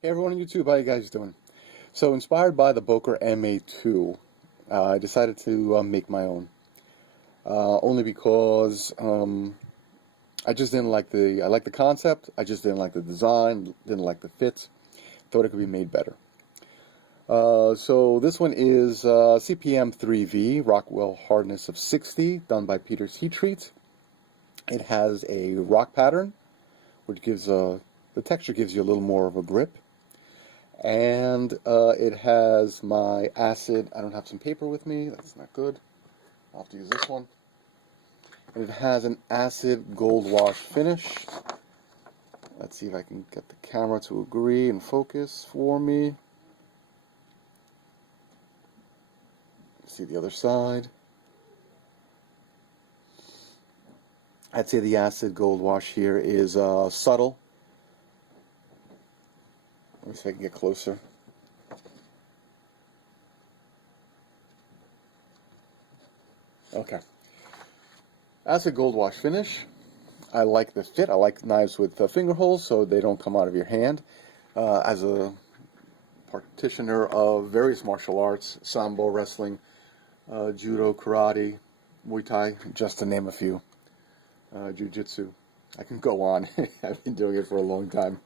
Hey everyone on YouTube, how you guys doing? So inspired by the Boker MA2, I decided to make my own. Only because I just didn't like I liked the concept, I just didn't like the design, didn't like the fit, thought it could be made better. So this one is CPM 3V, Rockwell hardness of 60, done by Peter's Heat Treat. It has a rock pattern, which gives the texture gives you a little more of a grip. And it has my acid. I don't have some paper with me. That's not good. I'll have to use this one. And it has an acid gold wash finish. Let's see if I can get the camera to agree and focus for me. See the other side. I'd say the acid gold wash here is subtle. Let me see if I can get closer. Okay. Acid gold wash finish. I like the fit. I like knives with finger holes so they don't come out of your hand. As a practitioner of various martial arts, sambo, wrestling, judo, karate, Muay Thai, just to name a few, jiu-jitsu. I can go on. I've been doing it for a long time.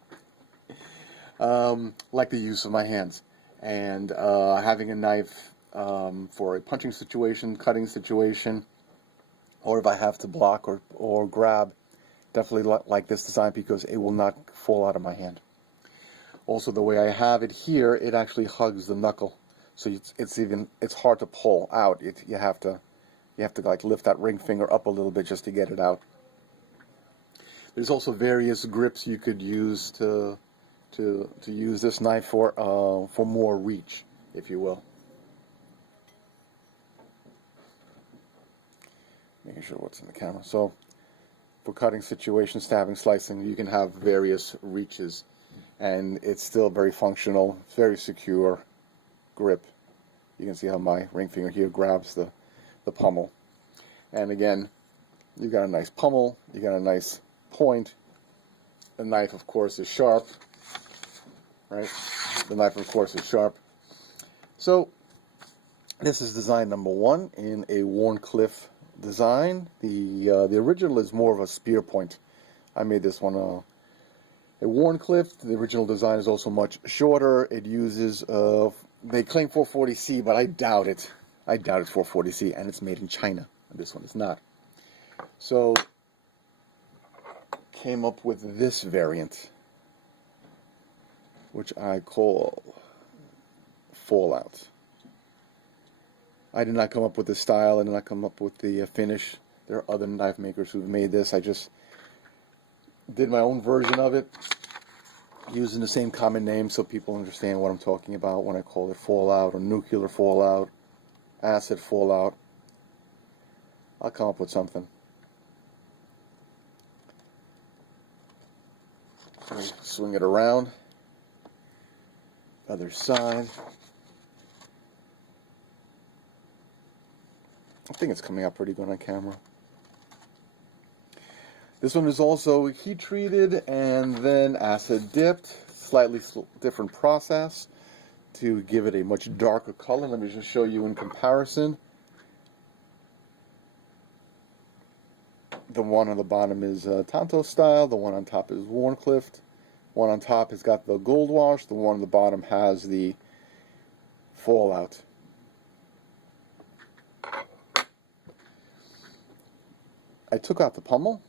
Like the use of my hands, and having a knife for a punching situation, cutting situation, or if I have to block or grab, definitely like this design because it will not fall out of my hand. Also, the way I have it here, it actually hugs the knuckle, so it's hard to pull out. You have to like lift that ring finger up a little bit just to get it out. There's also various grips you could use to use this knife for more reach, if you will. Making sure what's in the camera. So, for cutting situations, stabbing, slicing, you can have various reaches, and it's still very functional. It's very secure grip. You can see how my ring finger here grabs the pommel. And again, you got a nice pommel. You got a nice point. The knife, of course, is sharp. Right? The knife, of course, is sharp. So, this is design number 1 in a Warncliffe design. The original is more of a spear point. I made this one a Warncliffe. The original design is also much shorter. It uses, they claim 440C, but I doubt it. I doubt it's 440C, and it's made in China. And this one is not. So, came up with this variant, which I call Fallout. I did not come up with the style, I did not come up with the finish. There are other knife makers who've made this. I just did my own version of it, using the same common name so people understand what I'm talking about when I call it Fallout or nuclear fallout, acid fallout. I'll come up with something. Swing it around. Other side. I think it's coming out pretty good on camera. This one is also heat treated and then acid dipped. Slightly different process to give it a much darker color. Let me just show you in comparison. The one on the bottom is Tanto style. The one on top is Warncliffe. One on top has got the gold wash. The one on the bottom has the Fallout. I took out the pommel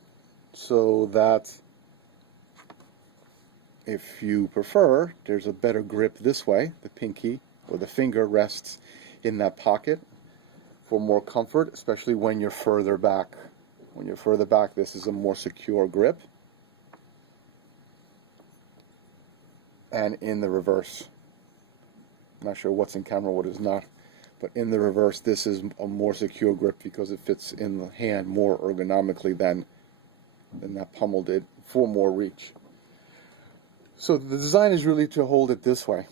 so that if you prefer, there's a better grip this way. The pinky or the finger rests in that pocket for more comfort, especially when you're further back. When you're further back, this is a more secure grip. And in the reverse, I'm not sure what's in camera, what is not, but in the reverse, this is a more secure grip because it fits in the hand more ergonomically than that pommel did, for more reach. So the design is really to hold it this way.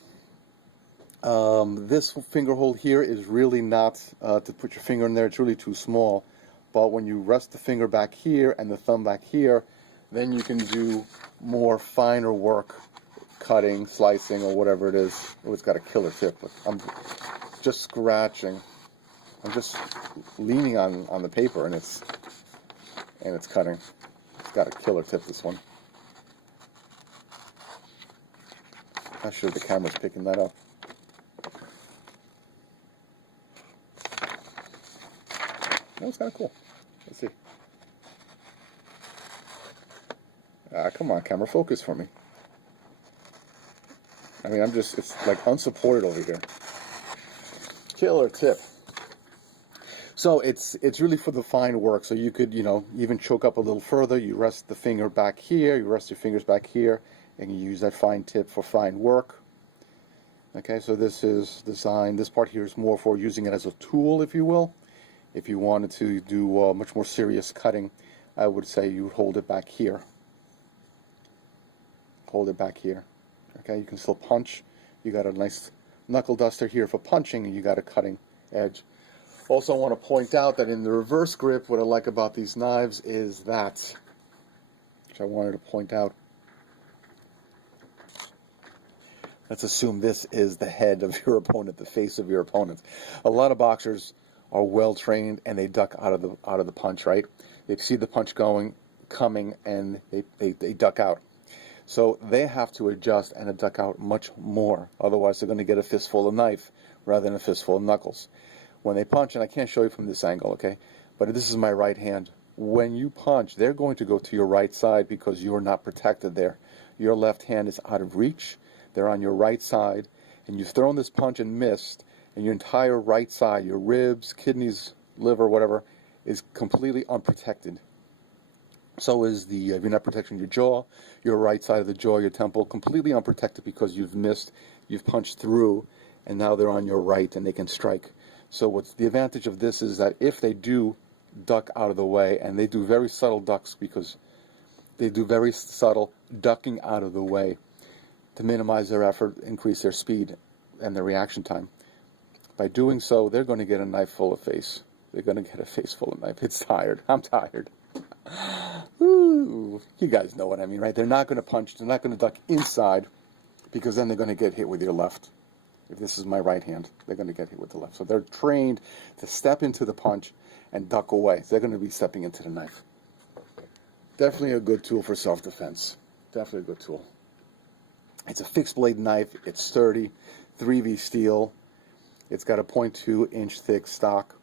This finger hold here is really not to put your finger in there. It's really too small. But when you rest the finger back here and the thumb back here, then you can do more finer work cutting, slicing, or whatever it is. Oh, it's got a killer tip. I'm just scratching. I'm just leaning on the paper, and it's cutting. It's got a killer tip, this one. Not sure the camera's picking that up. That was kind of cool. Let's see. Come on, camera, focus for me. I mean, it's like unsupported over here. Killer tip. So it's really for the fine work. So you could, even choke up a little further. You rest the finger back here. You rest your fingers back here. And you use that fine tip for fine work. Okay, so this is designed. This part here is more for using it as a tool, if you will. If you wanted to do much more serious cutting, I would say you hold it back here. Hold it back here. Okay, you can still punch. You got a nice knuckle duster here for punching, and you got a cutting edge. Also, I want to point out that in the reverse grip, what I like about these knives is that, which I wanted to point out. Let's assume this is the head of your opponent, the face of your opponent. A lot of boxers are well trained and they duck out of the punch, right? They see the punch coming, and they duck out. So they have to adjust and duck out much more. Otherwise, they're going to get a fistful of knife rather than a fistful of knuckles. When they punch, and I can't show you from this angle, okay? But this is my right hand. When you punch, they're going to go to your right side because you're not protected there. Your left hand is out of reach. They're on your right side, and you've thrown this punch and missed, and your entire right side, your ribs, kidneys, liver, whatever, is completely unprotected. So is if you're not protecting your jaw, your right side of the jaw, your temple, completely unprotected because you've missed, you've punched through, and now they're on your right and they can strike. So what's the advantage of this is that if they do duck out of the way, and they do very subtle ducks because they do very subtle ducking out of the way to minimize their effort, increase their speed and their reaction time. By doing so, they're going to get a knife full of face. They're going to get a face full of knife. It's tired. I'm tired. Ooh, you guys know what I mean, right? They're not going to punch. They're not going to duck inside because then they're going to get hit with your left. If this is my right hand, they're going to get hit with the left. So they're trained to step into the punch and duck away. So they're going to be stepping into the knife. Definitely a good tool for self-defense. Definitely a good tool. It's a fixed blade knife. It's sturdy, 3V steel. It's got a 0.2 inch thick stock.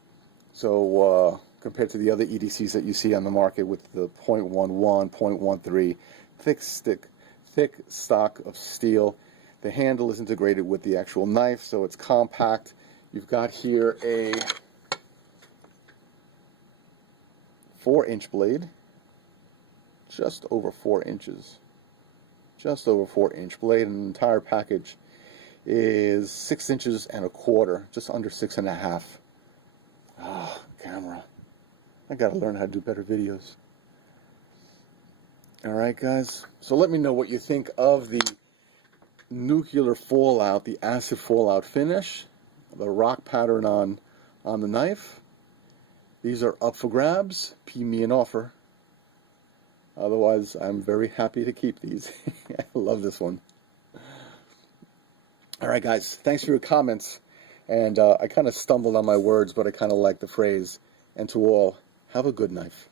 So compared to the other EDCs that you see on the market with the 0.11, 0.13, thick stock of steel. The handle is integrated with the actual knife, so it's compact. You've got here a 4-inch blade, just over 4 inches. Just over 4-inch blade, and the entire package is 6 inches and a quarter, just under 6.5. Ah, camera. I gotta learn how to do better videos. Alright, guys. So let me know what you think of the nuclear fallout, the acid fallout finish, the rock pattern on the knife. These are up for grabs. Pee me an offer. Otherwise, I'm very happy to keep these. I love this one. Alright, guys. Thanks for your comments. And I kind of stumbled on my words, but I kind of like the phrase. And to all, have a good knife.